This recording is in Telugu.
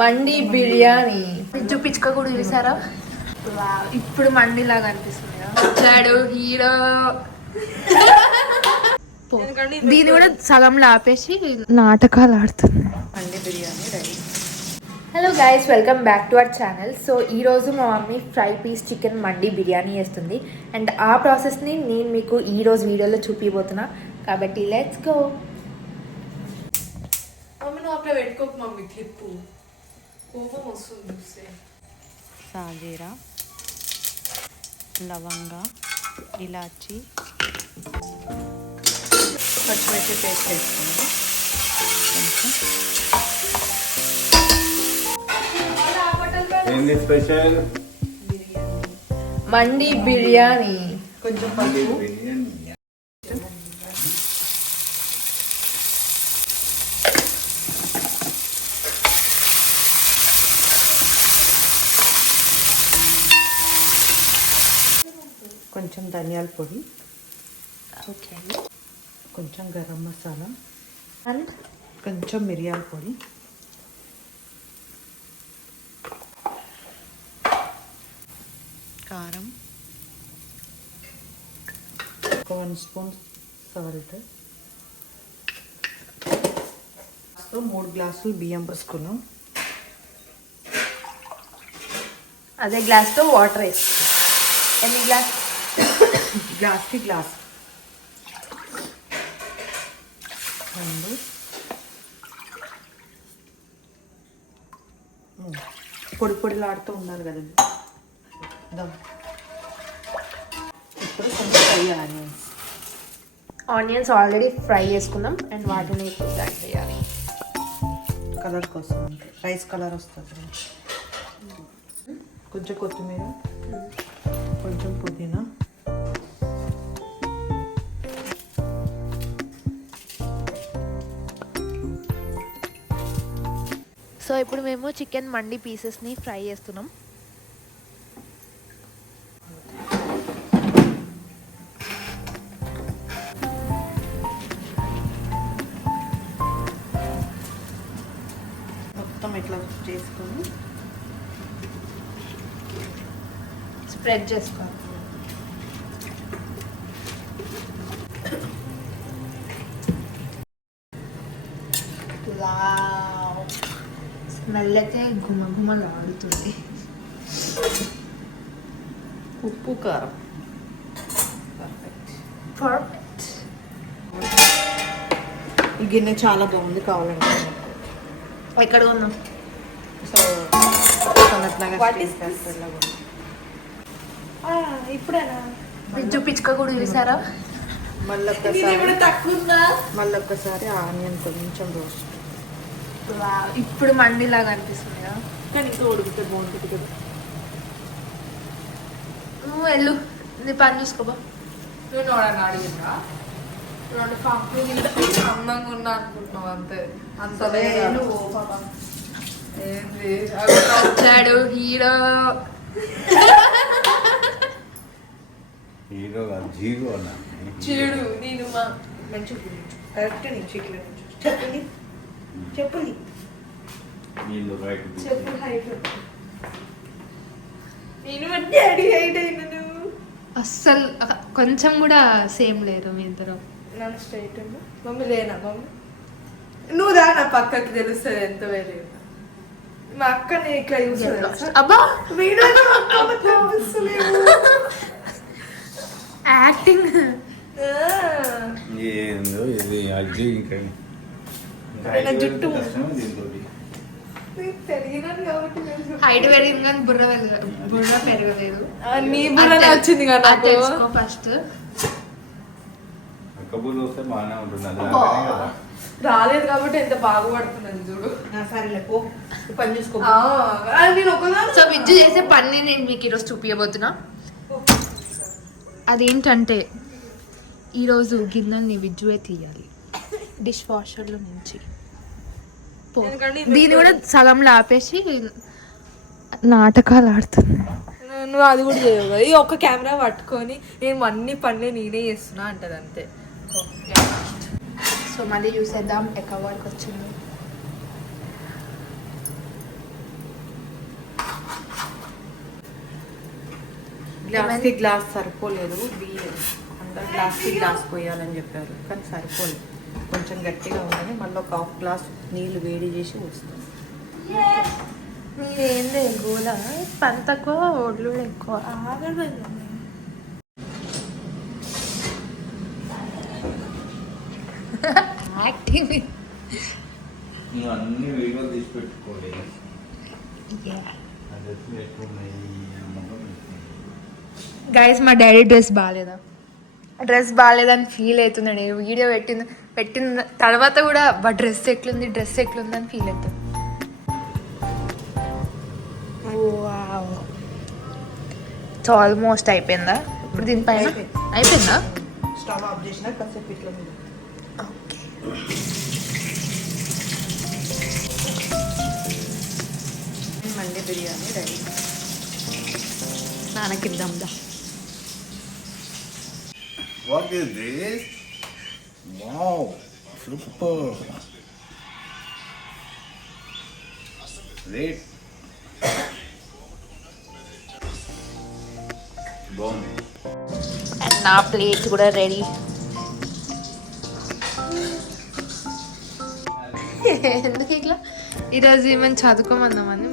మండి బిర్యానీ చూపించుకో కూడా చూసారా? ఇప్పుడు మండి లాగా అనిపిస్తుంది వచ్చాడు హీరో. దీన్ని కూడా సగంలో ఆపేసి నాటకాలు ఆడుతుంది. Mandi biryani ready. Hello guys, welcome back to our channel. So ఈరోజు మా mummy fry piece chicken mandi biryani చేస్తుంది అండ్ ఆ ప్రాసెస్ని నేను మీకు ఈరోజు వీడియోలో చూపిపోతున్నా. కాబట్టి లెట్స్ గో. మమ్మీ నువ్వు అక్కడ పెట్టుకోకు మమ్మీ, క్లిప్పు కోపం వస్తుంది చూస్తే. సాజీరా, లవంగా, ఇలాచి, పచ్చిమిర్చి పేస్ట్ వేసుకున్నాను. ఏంటి స్పెషల్? మండి బిర్యానీ. కొంచెం పసుపు, కొంచెం ధనియాల పొడి, ఓకే, కొంచెం గరం మసాలా అండ్ కొంచెం మిరియాల పొడి, కారం, ఒక 1 స్పూన్ సాల్ట్, 3 గ్లాసులు బియ్యం పోసుకున్నాం. అదే గ్లాస్తో వాటర్ వేసి ఎన్ని గ్లాస్? గ్లాస్కి గ్లాస్. 2 పొడి పొడిలాడుతూ ఉండాలి కదండి. ఇప్పుడు కొంచెం ఫ్రై ఆనియన్స్ ఆల్రెడీ ఫ్రై చేసుకున్నాం అండ్ వాటిని ఇప్పుడు యాడ్ చేయాలి కలర్ కోసం, రైస్ కలర్ వస్తుంది. కొంచెం కొత్తిమీర, కొంచెం పుదీనా, సో ఇప్పుడు మేము చికెన్ మండి పీసెస్ని ఫ్రై చేస్తున్నాం. మొత్తం ఇట్లా చేసుకొని స్ప్రెడ్ చేసుకోవాలి. స్మెల్ అయితే గుమగుమలు ఆడుతుంది. ఉప్పు, కారం పర్ఫెక్ట్. ఈ గిన్నె చాలా బాగుంది, కావాలంటే ఎక్కడ ఉన్నాం? సో ఇప్పుడేనా చూపించుకో కూడా చూసారా? మళ్ళొక్కసారి ఆనియన్ కొంచెం రోస్ట్. ఇప్పుడు మండి లాగా అనిపిస్తుంది కదా, కానీ ఇంకా ఉడికితే బాగుంటుంది కదా. నువ్వు వెళ్ళు, నీ పని చూసుకోబా. నువ్వు నోడని అడిగిందా? 2 పంపులు అందంగా ఉన్నా అనుకుంటున్నావు అంతే. అంతలే ఏంది వచ్చాడు హీరో. హీరో జీరో అన్న చీడు. నేను మా మంచి కరెక్ట్ నీ చీట్లో చెప్పండి, చెప్పండి, చెప్పు. హైట్ నేను డాడీ హైట్ అయినా నువ్వు అస్సలు కొంచెం కూడా సేమ్ లేదు మీ ఇద్దరు. నన్ను స్ట్రైట్ మమ్మీ లేనా? మమ్మీ నువ్వు రా నా పక్కకి, తెలుస్తుంది ఎంత వేరే. మా అక్కని ఇట్లా చూస్తుంది. అబ్బా వీడియో యాక్టింగ్ ఏందో ఇది అజ్జి ఇంకా జుట్టు హైట్ పెరిగింది కానీ బుర్ర పెరగలేదు. నీ బుర్ర వచ్చింది కదా తెలుసుకో ఫస్ట్. కబుర్లు వస్తే బాగానే ఉంటుంది. రాలేదు కాబట్టి ఎంత బాగుపడుతున్నాను చూడు. సరేలే పో, పని చూసుకో. నేను ఒకదాన్ని. సో విజ్జు చేసే పని నేను మీకు ఈరోజు చూపించబోతున్నా. అదేంటంటే ఈరోజు గిన్నెల్ని విజ్జువే తీయాలి డిష్ వాషర్లో నుంచి. దీన్ని కూడా సగంలో ఆపేసి నాటకాలు ఆడుతుంది. నువ్వు అది కూడా చేయవు కదా. ఈ ఒక్క కెమెరా పట్టుకొని నేను అన్ని పనులు నేనే చేస్తున్నా అంటది అంతే. సో మళ్ళీ చూసేద్దాం ఎక్కడ వరకు వచ్చింది. గ్లాస్కి గ్లాస్ సరిపోలేదు, అందరు గ్లాస్కి గ్లాస్ పోయాలని చెప్పారు కానీ సరిపోలేదు. కొంచెం గట్టిగా ఉందని మళ్ళీ ఒక హాఫ్ గ్లాస్ నీళ్ళు వేడి చేసి పోస్తాం. మీరేంది గోల పని తక్కువ ఒడ్లు ఎక్కువ ఆగలేదు. యాక్టింగ్ నువ్వు అన్ని వీడియోలు తీసి పెట్టుకోలే. అది ఎప్పుడు ఎక్కువ ఉన్నాయి. గైస్ మా డాడీ డ్రెస్ బాగాలేదా, డ్రెస్ బాగాలేదని ఫీల్ అవుతున్నాడు. వీడియో పెట్టిన తర్వాత కూడా డ్రెస్ ఎట్లుంది అని ఫీల్ అవుతుంది. సో ఆల్మోస్ట్ అయిపోయిందా ఇప్పుడు దీనిపైన? అయిపోయిందా? స్టవ్ ఆఫ్ చేసిన కాసేపు ఇట్లా ఉంది. ఓకే. మండి బిర్యానీ రెడీ. నాన్నకిద్దాందా. What is this? Wow, super. Great. బాగుంది. అండ్ నా ప్లేట్ కూడా రెడీ. ఎందుకు ఇట్లా ఈరోజు ఏమైనా చదువుకోమందామని